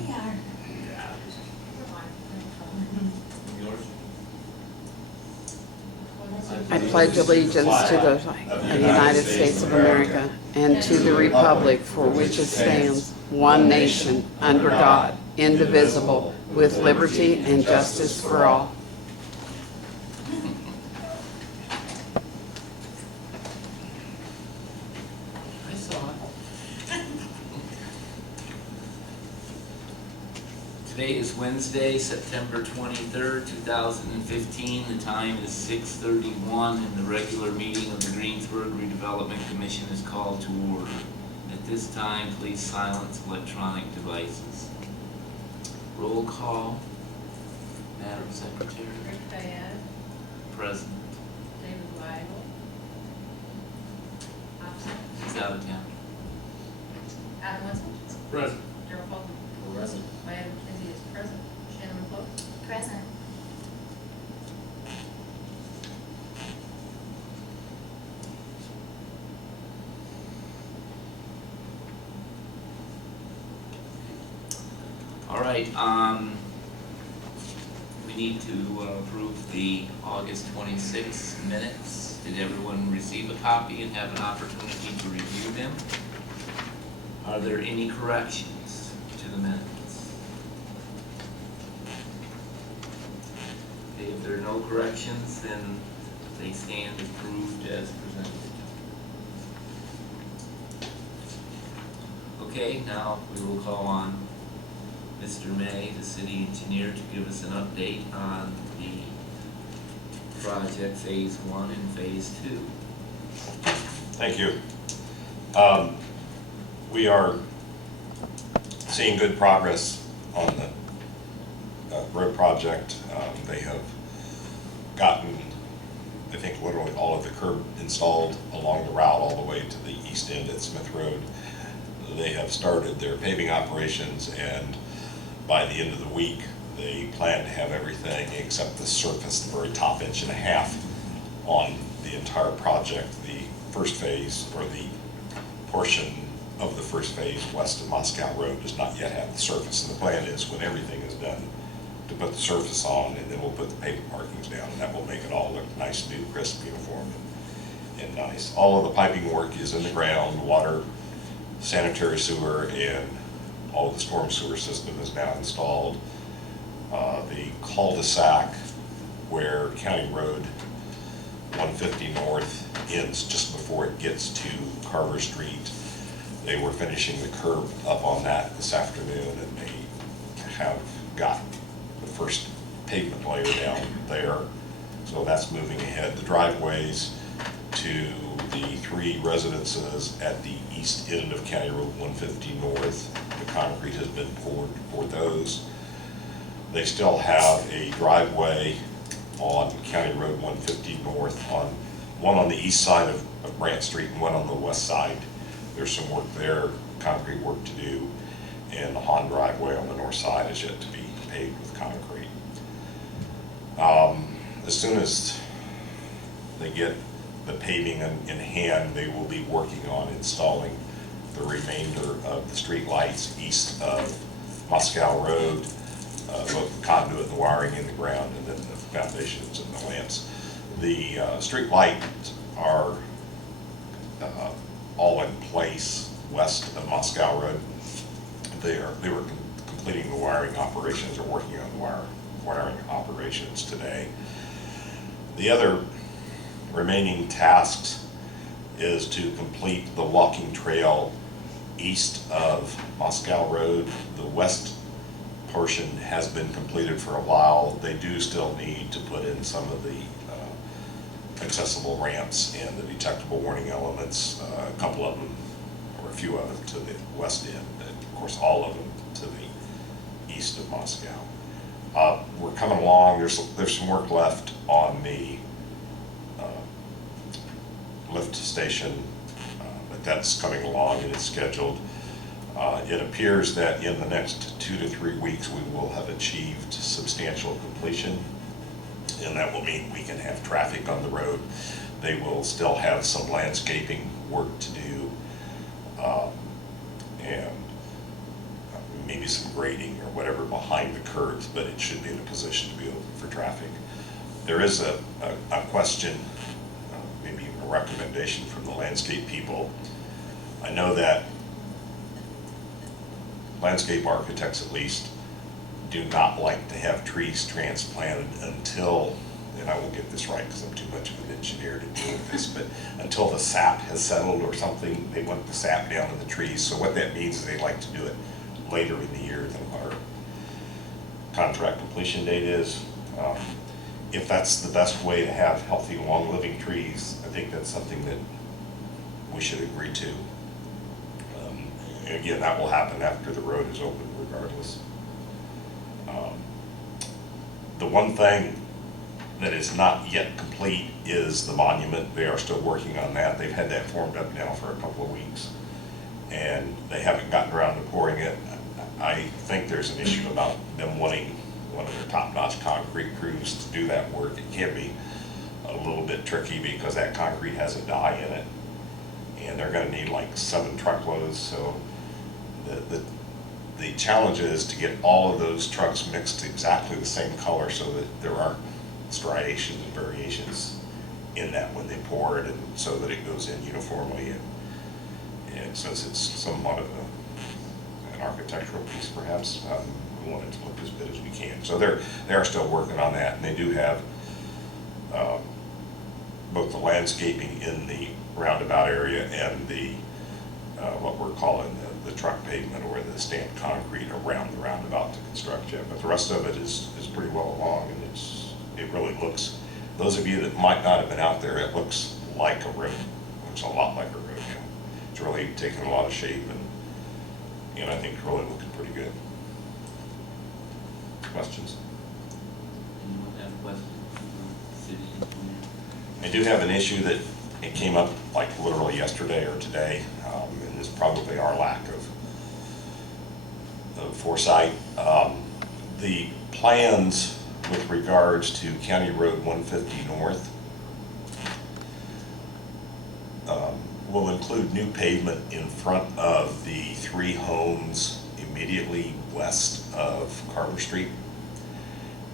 We are. Yours? I pledge allegiance to the United States of America and to the republic for which it stands, one nation, under God, indivisible, with liberty and justice for all. I saw it. Today is Wednesday, September 23rd, 2015. The time is 6:31 and the regular meeting of the Greensburg Redevelopment Commission is called to order. At this time, please silence electronic devices. Roll call. Madam Secretary. Rick Diaz, Present. David Weigel. Absent. He's out of town. Adam Wenzel. Present. Darrell Faulkner. Present. Diane McKenzie is present. Shannon McClure. Present. All right, we need to approve the August 26th minutes. Did everyone receive a copy and have an opportunity to review them? Are there any corrections to the minutes? Okay, if there are no corrections, then they stand approved as presented. Okay, now we will call on Mr. May, the city engineer, to give us an update on the project Phase 1 and Phase 2. Thank you. We are seeing good progress on the road project. They have gotten, I think, literally all of the curb installed along the route all the way to the east end at Smith Road. They have started their paving operations, and by the end of the week, they plan to have everything except the surface, the very top inch and a half on the entire project. The first phase, or the portion of the first phase west of Moscow Road, does not yet have the surface. And the plan is, when everything is done, to put the surface on, and then we'll put the pavement markings down, and that will make it all look nice, new, crisp, uniform, and nice. All of the piping work is in the ground. Water, sanitary sewer, and all of the storm sewer system is now installed. The cul-de-sac where County Road 150 North ends just before it gets to Carver Street, they were finishing the curb up on that this afternoon, and they have got the first pavement layer down there. So that's moving ahead. The driveways to the 3 residences at the east end of County Road 150 North, the concrete has been poured for those. They still have a driveway on County Road 150 North, one on the east side of Brant Street and one on the west side. There's some work there, concrete work to do, and the Hahn driveway on the north side is yet to be paved with concrete. As soon as they get the paving in hand, they will be working on installing the remainder of the street lights east of Moscow Road, both the conduit and the wiring in the ground, and then the foundations and the lamps. The street lights are all in place west of Moscow Road. They were completing the wiring operations, or working on the wiring operations today. The other remaining tasks is to complete the walking trail east of Moscow Road. The west portion has been completed for a while. They do still need to put in some of the accessible ramps and the detectable warning elements, a couple of them, or a few of them, to the west end, and of course all of them to the east of Moscow. We're coming along. There's some work left on the lift station, but that's coming along and it's scheduled. It appears that in the next 2 to 3 weeks we will have achieved substantial completion, and that will mean we can have traffic on the road. They will still have some landscaping work to do, and maybe some grading or whatever behind the curbs, but it should be in a position to be open for traffic. There is a question, maybe even a recommendation from the landscape people. I know that landscape architects, at least, do not like to have trees transplanted until, and I won't get this right because I'm too much of an engineer to deal with this, but until the sap has settled or something. They want the sap down in the trees. So what that means is they like to do it later in the year than our contract completion date is. If that's the best way to have healthy, long-living trees, I think that's something that we should agree to. And again, that will happen after the road is open regardless. The one thing that is not yet complete is the monument. They are still working on that. They've had that formed up now for a couple of weeks, and they haven't gotten around to pouring it. I think there's an issue about them wanting one of their top-notch concrete crews to do that work. It can be a little bit tricky because that concrete has a dye in it, and they're gonna need like 7 truckloads. So the challenge is to get all of those trucks mixed exactly the same color so that there aren't striations and variations in that when they pour it, and so that it goes in uniformly. And since it's somewhat of an architectural piece, perhaps, we want it to look as good as we can. So they are still working on that, and they do have both the landscaping in the roundabout area and the what we're calling the truck pavement or the stamped concrete around the roundabout to construct yet. But the rest of it is pretty well along, and it really looks, those of you that might not have been out there, it looks like a road. It looks a lot like a road now. It's really taken a lot of shape, and I think it's really looking pretty good. Questions? Anyone have questions for the city engineer? I do have an issue that it came up like literally yesterday or today, and it's probably our lack of foresight. The plans with regards to County Road 150 North will include new pavement in front of the 3 homes immediately west of Carter Street,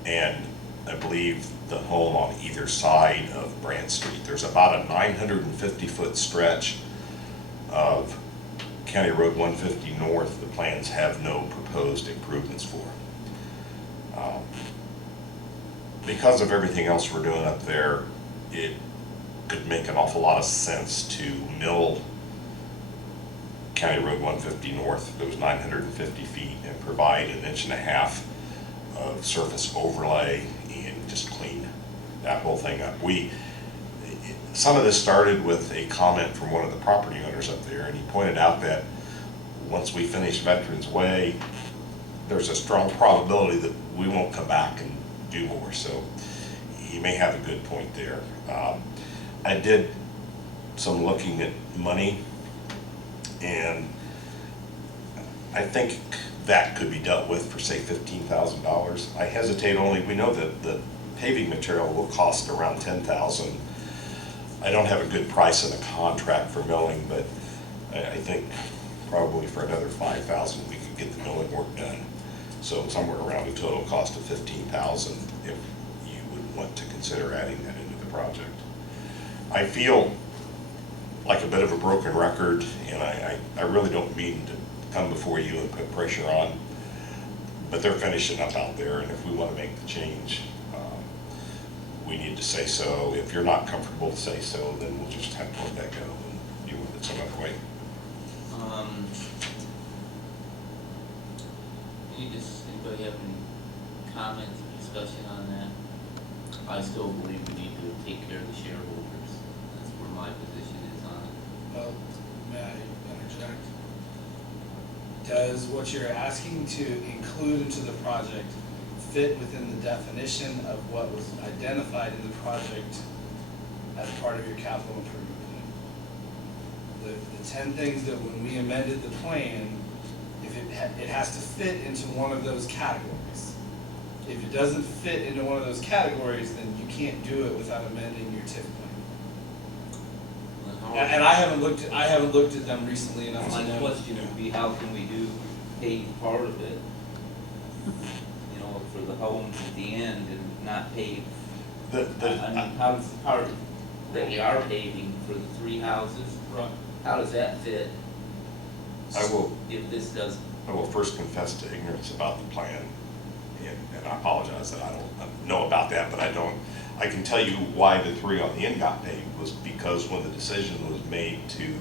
and I believe the home on either side of Brand Street. There's about a 950-foot stretch of County Road 150 North the plans have no proposed improvements for. Because of everything else we're doing up there, it could make an awful lot of sense to mill County Road 150 North, those 950 feet, and provide 1.5 inches of surface overlay and just clean that whole thing up. Some of this started with a comment from one of the property owners up there, and he pointed out that once we finish Veterans Way, there's a strong probability that we won't come back and do more. So he may have a good point there. I did some looking at money, and I think that could be dealt with for, say, $15,000. I hesitate only, we know that the paving material will cost around $10,000. I don't have a good price in the contract for milling, but I think probably for another $5,000 we could get the milling work done. So somewhere around a total cost of $15,000 if you would want to consider adding that into the project. I feel like a bit of a broken record, and I really don't mean to come before you and put pressure on, but they're finishing up out there, and if we want to make the change, we need to say so. If you're not comfortable to say so, then we'll just have to let that go and deal with it some other way. Anybody have any comments or discussion on that? I still believe we need to take care of the shareholders. That's where my position is on it. Well, may I interject? Does what you're asking to include into the project fit within the definition of what was identified in the project as part of your capital improvement plan? The 10 things that when we amended the plan, if it has to fit into one of those categories. If it doesn't fit into one of those categories, then you can't do it without amending your TIF plan. And I haven't looked at them recently enough to My know. question would be, how can we do pave part of it, you know, for the homes at the end and not pave. I mean, how does the part that we are paving for the 3 houses, how does that fit? I will, If this does, I will first confess to ignorance about the plan, and I apologize that I don't know about that, but I can tell you why the 3 on the end got paved was because when the decision was made to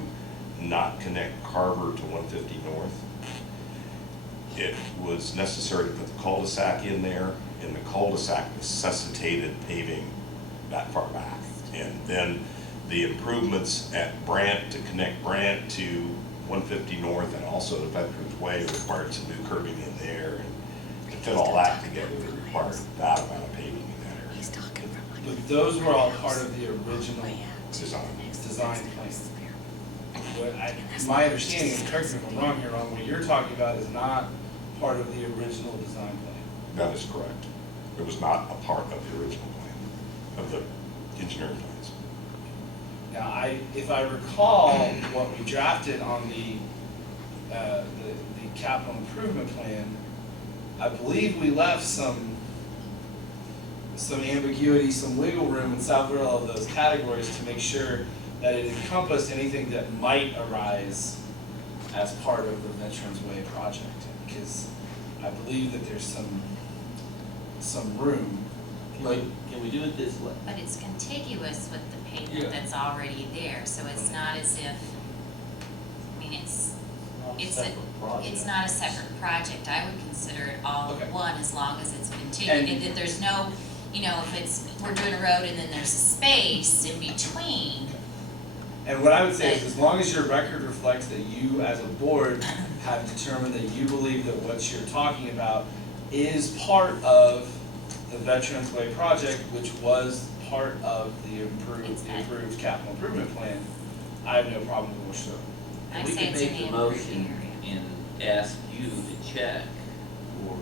not connect Carver to 150 North, it was necessary to put the cul-de-sac in there, and the cul-de-sac necessitated paving that far back. And then the improvements at Brant to connect Brant to 150 North and also the Veterans Way required some new curbing in there. And to fit all that together, it required that amount of paving in that area. But those were all part of the original Design. design plan. My understanding, and correct me if I'm wrong here, Ron, what you're talking about is not part of the original design plan. That is correct. It was not a part of the original plan, of the engineering plans. Now, if I recall what we drafted on the capital improvement plan, I believe we left some ambiguity, some wiggle room in several of those categories to make sure that it encompassed anything that might arise as part of the Veterans Way project. Because I believe that there's some room. can we do it this way? But it's contiguous with the Yeah. pavement that's already there, so it's not as if, I mean, it's not a separate project. I would consider it all Okay. one as long as it's contiguous, and that there's no, you know, if we're doing a road and then there's a space in between. And what I would say is, as long as your record reflects that you as a board have determined that you believe that what you're talking about is part of the Veterans Way project, which was part of the approved capital improvement plan, I have no problem with whatsoever. I And we say can it's in make the the improved motion area, and ask you to check, or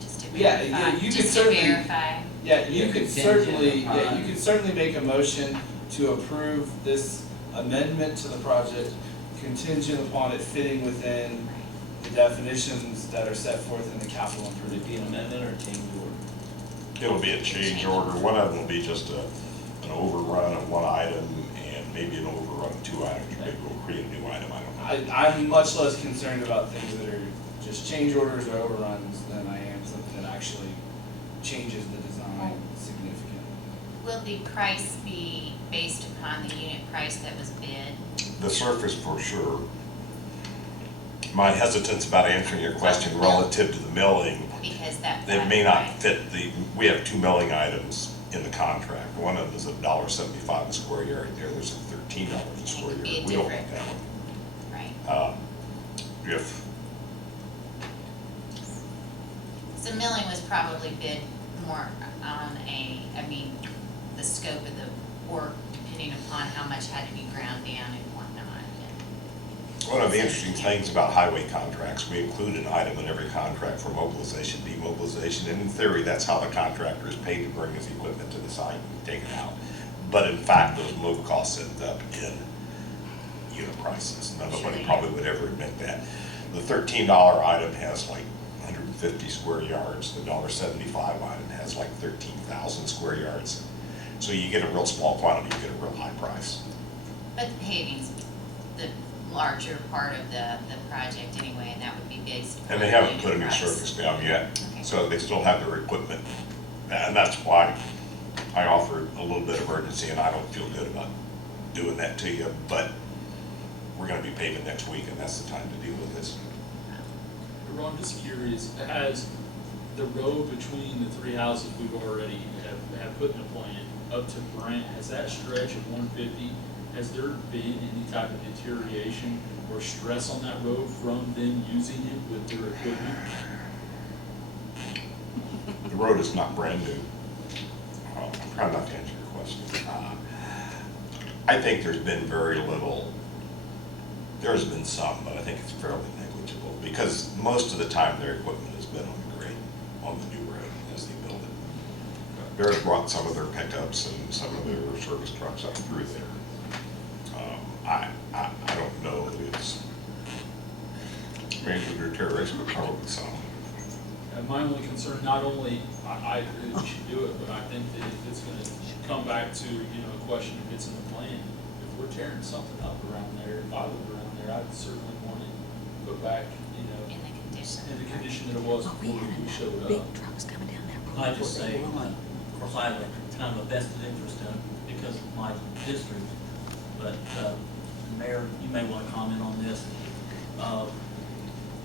just to Yeah, verify, yeah, you could just to certainly- verify. Yeah, you Yeah, could contingent certainly, yeah, upon- you could certainly make a motion to approve this amendment to the project contingent upon it fitting within the definitions that are set forth in the capital would improvement. it be an amendment or change order? It'll be a change order. One of them will be just an overrun of one item and maybe an overrun of 2 items. Maybe we'll create a new item, I don't know. I'm much less concerned about things that are just change orders or overruns than I am something that actually changes the design significantly. Will the price be based upon the unit price that was bid? The surface for sure. My hesitance about answering your question relative to the milling, Because that. it may not fit we have 2 milling items in the contract. One of them is $1.75 a square yard there, there's a $13 a square It could be yard. a We don't want different- that Right. one. If, So milling was probably bid more on the scope of the work, depending upon how much had to be ground down and whatnot. one of the interesting things about highway contracts, we include an item in every contract for mobilization, demobilization, and in theory, that's how the contractor is paid to bring his equipment to the site and take it out. But in fact, those mob costs end up in unit prices. Nobody probably would ever admit that. The $13 item has like 150 square yards. The $1.75 item has like 13,000 square yards. So you get a real small quantity, you get a real high price. But the paving's the larger part of the project anyway, and that would be based. And they haven't put a new surface down yet, Okay. so they still have their equipment. And that's why I offered a little bit of urgency, and I don't feel good about doing that to you, but we're gonna be paving next week, and that's the time to deal with this. Ron, I'm just curious, has the road between the 3 houses we've already have put in a plan up to Brant, has that stretch of 150, has there been any type of deterioration or stress on that road from them using it with their equipment? The road is not brand new. I'm trying not to answer your question. I think there's been very little, there's been some, but I think it's fairly negligible, because most of the time their equipment has been on the grade, on the new road as they build it. Bears brought some of their pickups and some of their service trucks up through there. I don't know that it's Maybe they're terrorists, but probably so. And my only concern, not only, I agree that we should do it, but I think that if it's gonna come back to, you know, a question if it's in the plan, if we're tearing something up around there, if I lived around there, I'd certainly want it put back, you know, In the condition. in the condition that it was Well, we before had we showed enough big up. trucks coming down that road. I just before they say, run. of course, I have a kind of a vested interest in it because of my district. But, Mayor, you may want to comment on this.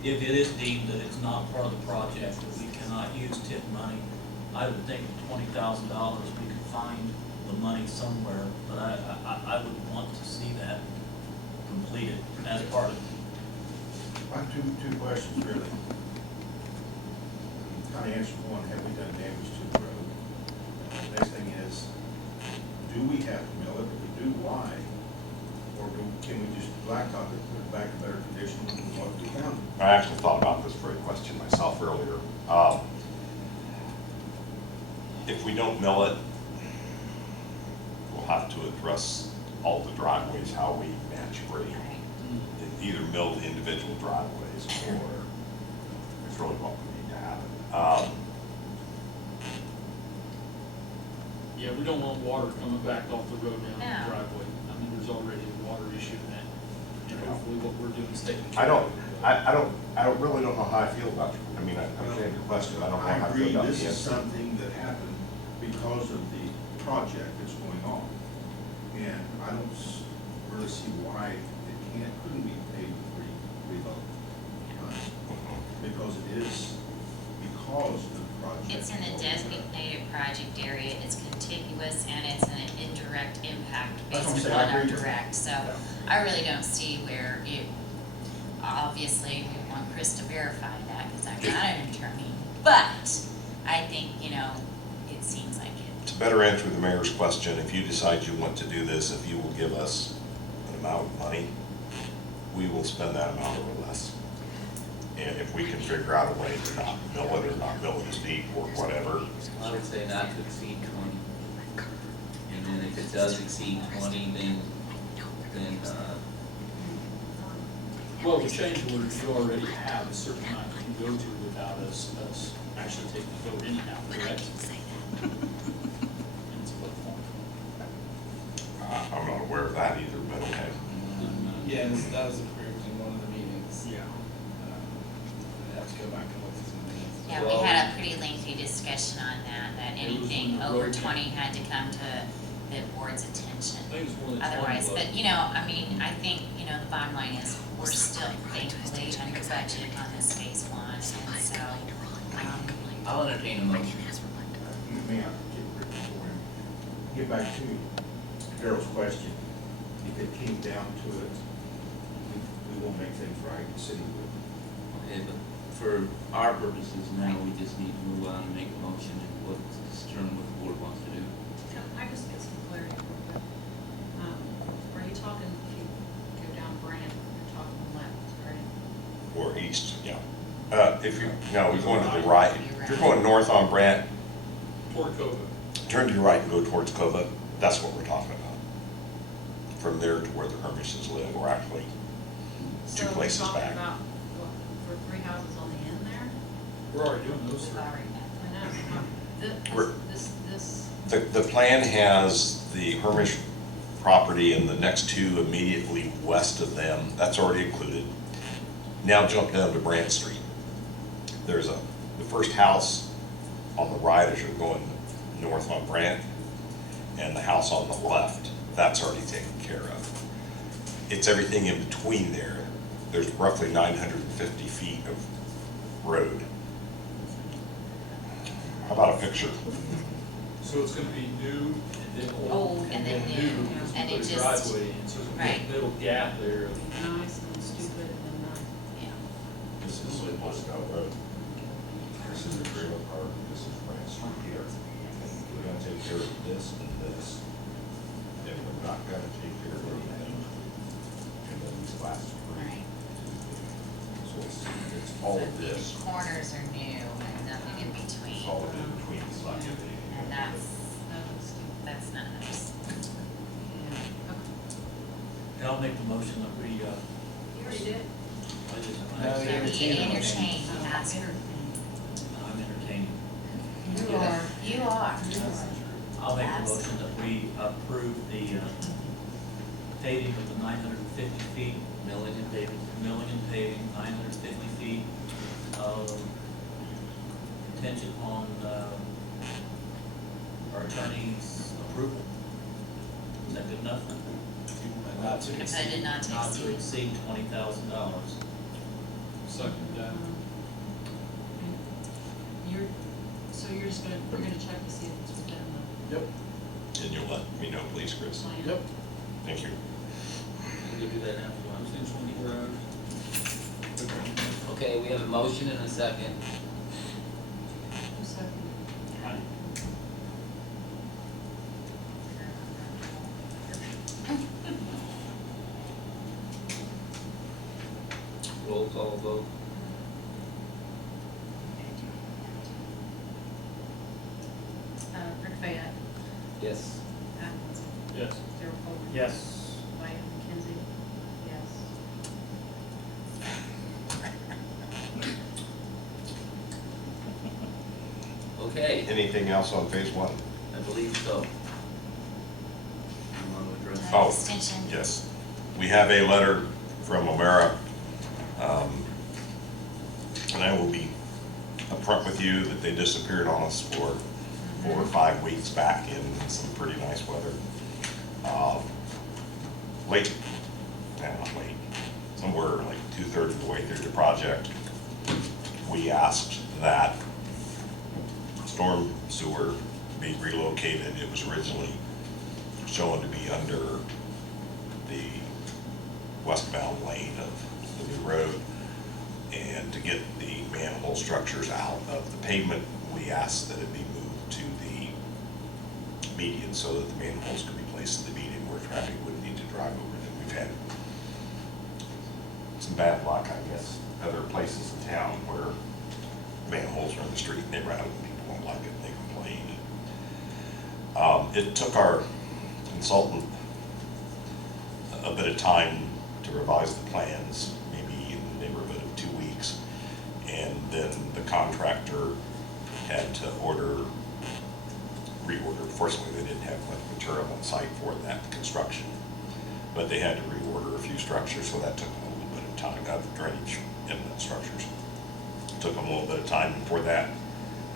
If it is deemed that it's not part of the project, that we cannot use TIF money, I would think $20,000, we could find the money somewhere. But I would want to see that completed as part of it. I have two questions, really. Kind of answered one, have we done damage to the road? The next thing is, do we have to mill it? If we do, why? Or can we just blacktop it, put it back in better condition than what we found? I actually thought about this very question myself earlier. If we don't mill it, we'll have to address all the driveways, how we match grade. Right. Either mill the individual driveways or it's really what we need to happen. Yeah, we don't want water coming back off the road down No. the driveway. I mean, there's already a water issue in that. And hopefully what we're doing is taking I care of don't, it. I really don't know how I feel about it. I mean, I understand your question, I don't know how I feel agree, about this is the answer. something that happened because of the project that's going on. And I don't really see why it couldn't be paid with redevelopment. Because it is because of the project. It's in a designated project area, it's contiguous, and it's an indirect impact That's what I'm based saying, I upon our agree with direct, so I really don't see where it, obviously, we want Chris to verify that, because I'm not an attorney, but I think, you know, it seems like it. To better answer the mayor's question, if you decide you want to do this, if you will give us an amount of money, we will spend that amount or less. And if we can figure out a way to not mill it or not mill it as deep or whatever, I would say not to exceed 20. And then if it does exceed 20, then, Well, the change orders you already have a certain amount you can go to without us actually taking the vote anyhow, correct? And it's a vote form. I'm not aware of that either, but okay. Yeah, that was approved in one of the meetings. Yeah. I have to go back and look at some minutes. Yeah, we had a pretty lengthy discussion on that It was anything when the over road 20 had to come to the board's attention. I think it's more than 20. Otherwise, but, you know, I mean, I think, you know, the bottom line is, we're still thankfully under budget on this phase one, and so, I'll entertain a motion. May I get back to Daryl's question? If it came down to it, we won't make things right, the city will. Okay, but for our purposes now, we just need to move on and make a motion and determine what the board wants to do. Can I just get some clarity real quick? Are you talking, if you go down Brand, you're talking left, right? Or east, yeah. If you, no, we're going to the right. If you're going north on Brant, Toward COVID. turn to your right and go towards Cova. That's what we're talking about. From there to where the Hermishes live, we're actually two places So we're back. talking about, what, for 3 houses on the end there? We're already doing those we've three. already done I know, We're- this, The plan has the Hermish property and the next two immediately west of them. That's already included. Now jump down to Brant Street. There's the first house on the right as you're going north on Brant, and the house on the left, that's already taken care of. It's everything in between there. There's roughly 950 feet of road. How about a picture? So it's gonna be new, and then old, Old, and then new, because we and put it a just- driveway in, so there's right. a little gap there. nice and stupid and nice. yeah. This is Moscow Road. This is the trailer park, this is Brant Street here. We're gonna take care of this and this. And we're not gonna take care of anything. And then these last three. Right. So it's all So of this. these corners are new and nothing in between, It's all of it in between. It's not gonna be. and that's Stupid. not nice. Yeah, okay. And I'll make the motion that we, You already did. I No, I- you're Entertain, that's, I'm entertaining. You are. you are. I'll make a motion that we approve the paving of the 950 feet, Milling and paving. milling and paving, 950 feet, contingent on our attorney's approval. Is that good enough? Not to But exceed. did not to Not to exceed. exceed $20,000. Second that. So you're just gonna, we're gonna check to see if it's within the Yep. And you'll let me know, please, Chris. plan? Yep. Thank you. We'll do that now if you want. Within 24 hours. Okay, we have a motion and a second. Who's second? Roll call vote. Rick Fayette, Yes. Adam Wenzel, Yes. Darryl Coleman. Yes. Diane McKenzie, yes. Okay, Anything else on phase one? I believe so. You want to address? Oh, Extension. yes. We have a letter from Omera, and I will be upfront with you that they disappeared on us for 4 or 5 weeks back in some pretty nice weather. Late, not late, somewhere like 2/3 of the way through the project, we asked that storm sewer be relocated. It was originally shown to be under the westbound lane of the new road. And to get the manhole structures out of the pavement, we asked that it be moved to the median so that the manholes could be placed in the median where traffic wouldn't need to drive over them. We've had some bad luck, I guess, other places in town where manholes are in the street and they rattle and people don't like it and they complain. It took our consultant a bit of time to revise the plans, maybe in the neighborhood of 2 weeks. And then the contractor had to reorder. Fortunately, they didn't have much material on site for that construction, but they had to reorder a few structures, so that took them a little bit of time. Got the drainage inlet structures. Took them a little bit of time for that,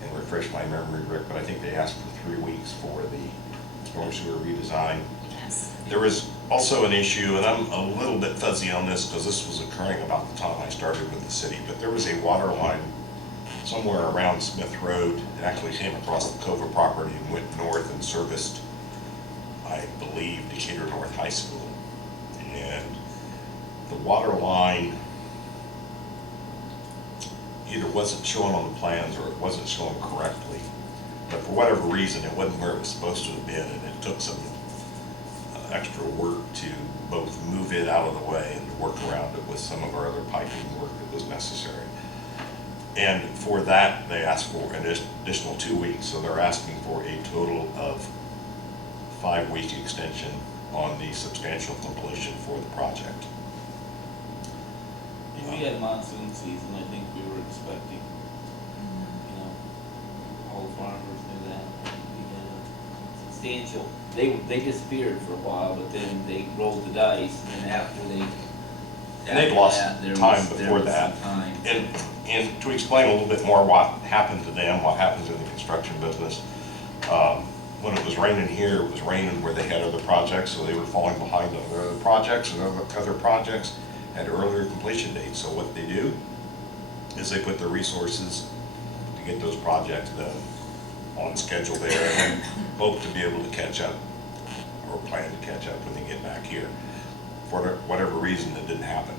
and refresh my memory, Rick, but I think they asked for 3 weeks for the storm sewer redesign. Yes. There was also an issue, and I'm a little bit fuzzy on this because this was occurring about the time I started with the city, but there was a water line somewhere around Smith Road. It actually came across the Cova property and went north and serviced, I believe, Decatur North High School. And the water line either wasn't shown on the plans or it wasn't shown correctly. But for whatever reason, it wasn't where it was supposed to have been, and it took some extra work to both move it out of the way and to work around it with some of our other piping work that was necessary. And for that, they asked for an additional 2 weeks, so they're asking for a total of 5-week extension on the substantial completion for the project. If we had monsoon season, I think we were expecting, you know, all the farmers knew that. We had a substantial, they disappeared for a while, but then they rolled the dice, and then after And they'd lost there time was before some that. time. And to explain a little bit more what happened to them, what happens in the construction business, when it was raining here, it was raining where they had other projects, so they were falling behind on their other projects, and other projects had earlier completion dates. So what they do is they put their resources to get those projects done on schedule there, and hope to be able to catch up, or plan to catch up when they get back here. For whatever reason, it didn't happen.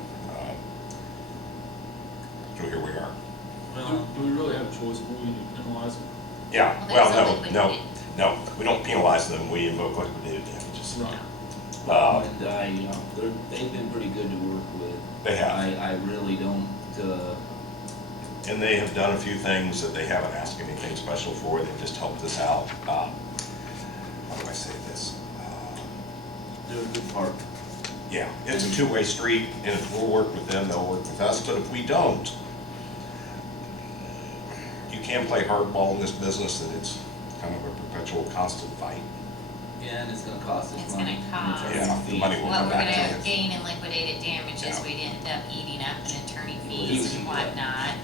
So here we are. Do we really have a choice? Will we penalize them? Yeah, Well, well, that's no, liquidated. we don't penalize them, we invoke liquidated damages. Right. And you know, they've been pretty good to work with. They have. I really don't, And they have done a few things that they haven't asked anything special for, they just helped us out. How do I say this? they're a good part. Yeah, it's a two-way street, and if we'll work with them, they'll work with us, but if we don't, you can play hardball in this business, and it's kind of a perpetual constant fight. Yeah, and it's gonna cost us It's money. gonna cost. Yeah, the money will What come we're back to gonna us. gain in liquidated damages, Yeah. we'd end up eating up in attorney Huge, fees and yeah. whatnot.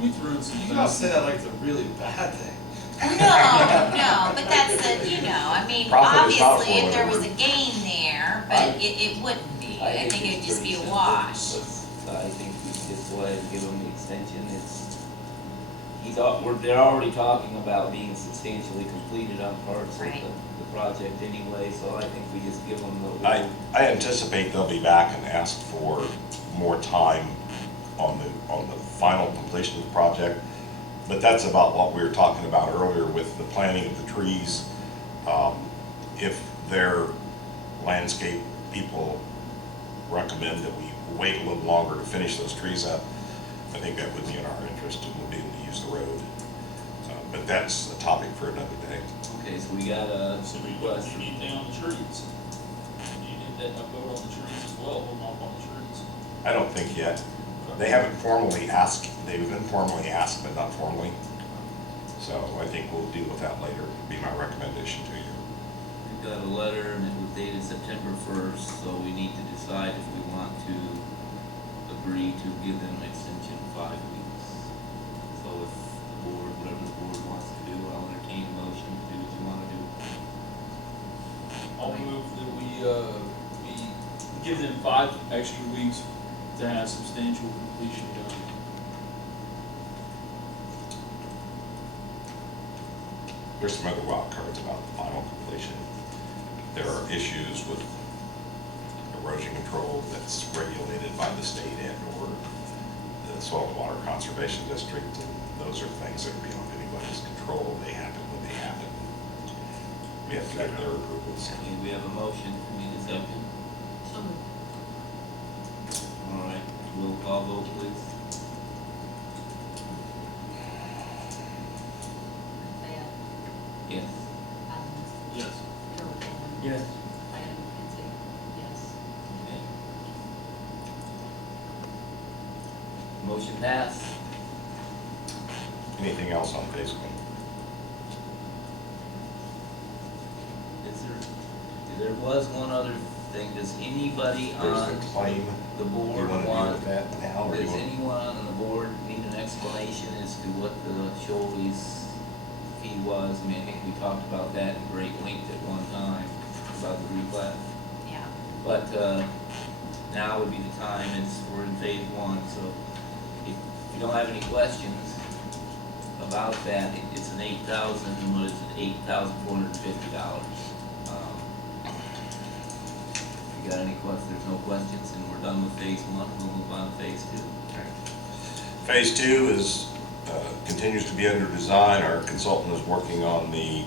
We threw in some. You all say that like it's a really bad thing. No, but that's I mean, Profit is not a obviously, if there four-letter was a word. gain there, but it wouldn't be. I think it would it's just be pretty a simple. wash. I think we just go ahead and give them the extension, they're already talking about being substantially completed on parts of Right. the project anyway, so I think we just give them the. I anticipate they'll be back and ask for more time on the final completion of the project. But that's about what we were talking about earlier with the planting of the trees. If their landscape people recommend that we wait a little longer to finish those trees up, I think that would be in our interest, and we'll be able to use the road. But that's a topic for another day. Okay, so we got a So we request. put anything on the trees. You did that, vote on the trees as well, holding off on the trees. I don't think yet. They haven't formally asked, they've informally asked, but not formally. So I think we'll deal with that later, be my recommendation to you. We've got a letter and it was dated September 1st, so we need to decide if we want to agree to give them an extension of 5 weeks. So if the board, whatever the board wants to do, I'll entertain a motion to do what you want to do. I'll move that we give them 5 extra weeks to have substantial completion done. There's some other wild cards about the final completion. There are issues with erosion control that's regulated by the state and or the Soil and Water Conservation District, and those are things that are beyond anybody's control. They happen when they happen. We have to get their approvals. Okay, we have a motion, we need a second. So moved. All right, roll call vote, please. Mayor, Yes. Adams, Yes. Gerald Coleman. Yes. Diane McKenzie, yes. Okay. Motion passed. Anything else on phase 1? There was one other thing, does anybody There's on the claim. the You board want to deal want, with that now, or you does want? anyone on the board need an explanation as to what the Shoaley's fee was? I mean, I think we talked about that in great length at one time, about the replat. Yeah. But, now would be the time, we're in phase 1, so if you don't have any questions about that, it's an $8,450. If you got any questions, there's no questions, and we're done with phase 1, we'll move on to phase 2. Phase 2 is, continues to be under design. Our consultant is working on the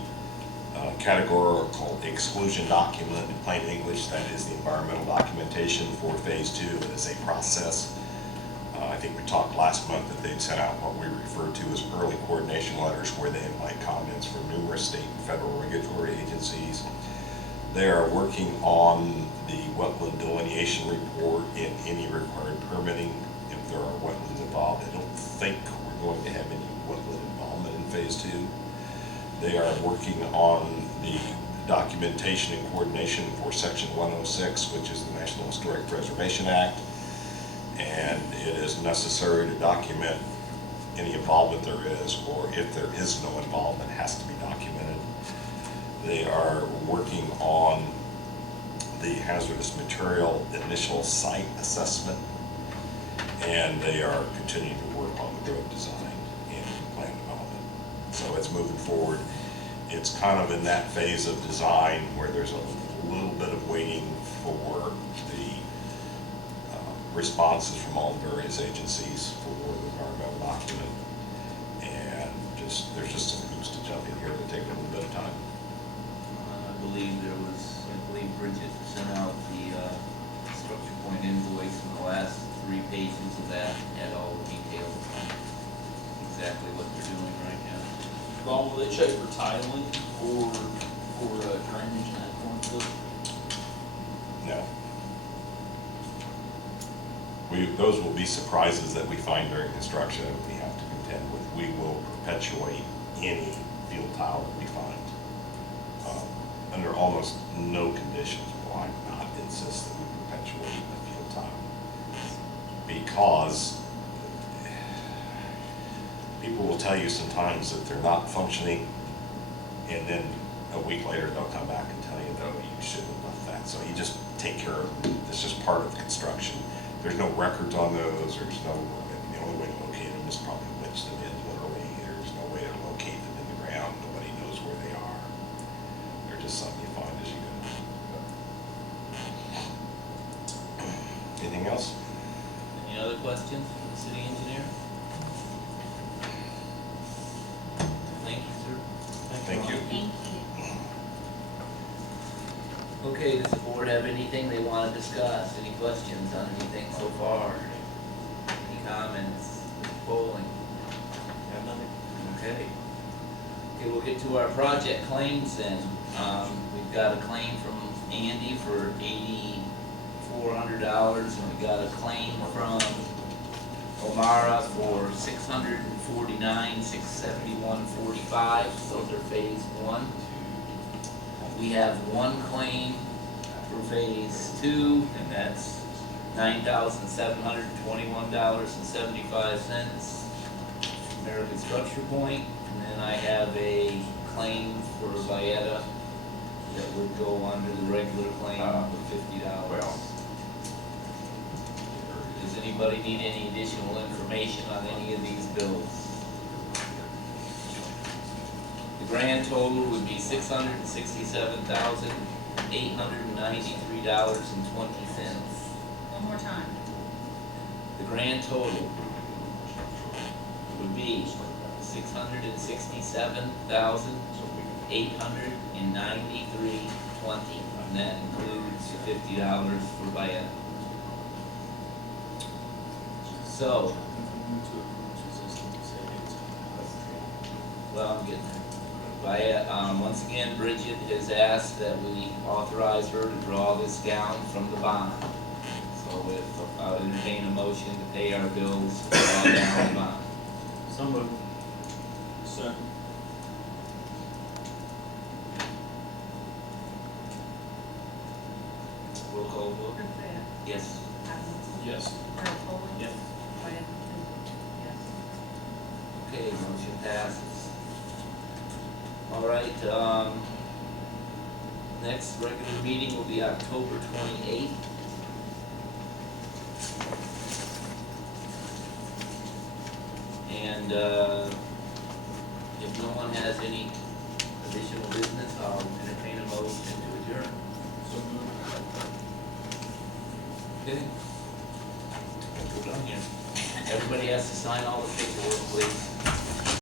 categorical exclusion document. In plain English, that is the environmental documentation for phase 2. It is a process. I think we talked last month that they'd sent out what we refer to as early coordination letters, where they invite comments from numerous state and federal regulatory agencies. They are working on the wetland delineation report and any required permitting if there are wetlands involved. I don't think we're going to have any wetland involvement in phase 2. They are working on the documentation and coordination for section 106, which is the National Historic Preservation Act. And it is necessary to document any involvement there is, or if there is no involvement, it has to be documented. They are working on the hazardous material initial site assessment, and they are continuing to work on the road design and plan development. So it's moving forward. It's kind of in that phase of design where there's a little bit of waiting for the responses from all the various agencies for the environmental document. And there's just some hoops to jump in here that take a little bit of time. I believe Bridget sent out the structure point invoice, and the last 3 pages of that had all the details on exactly what they're doing right now. Ron, will they check for tiling or for drainage in that cornfield? No. those will be surprises that we find during construction and we have to contend with. We will perpetuate any field tile that we find. Under almost no conditions will I not insist that we perpetuate a field tile. Because people will tell you sometimes that they're not functioning, and then a week later they'll come back and tell you, no, you shouldn't have left that. So you just take care of them. It's just part of the construction. There's no records on those. There's no, the only way to locate them is probably winch them in literally. There's no way to locate them in the ground. Nobody knows where they are. They're just something you find as you go. Anything else? Any other questions from the city engineer? Thank you, sir. Thank you. Thank you. Okay, does the board have anything they want to discuss? Any questions on anything so far? Any comments? Mr. Bowling? Have nothing. Okay. Okay, we'll get to our project claims then. We've got a claim from Andy for $8,400, and we got a claim from Omara for $649,671.45. Those are phase one. We have one claim for phase two, and that's $9,721.75. American Structure Point, and then I have a claim for Vieta that would go under the regular claim of $50. Does anybody need any additional information on any of these bills? The grand total would be $667,893.20. One more time. The grand total would be $667,893.20, and that includes $50 for Vieta. So, well, I'm getting there. Once again, Bridget has asked that we authorize her to draw this down from the bond. So if I'll entertain a motion to pay our bills, draw down the bond. So moved. Second. Roll call vote. Rick Fair. Yes. Adam Wenzel. Yes. Earl Coley. Yes. Diane Finkel. Yes. Okay, motion passes. All right, next regular meeting will be October 28th. And if no one has any additional business, I'll entertain a motion to adjourn. So moved. Okay. We're done here. Everybody has to sign all the paperwork, please.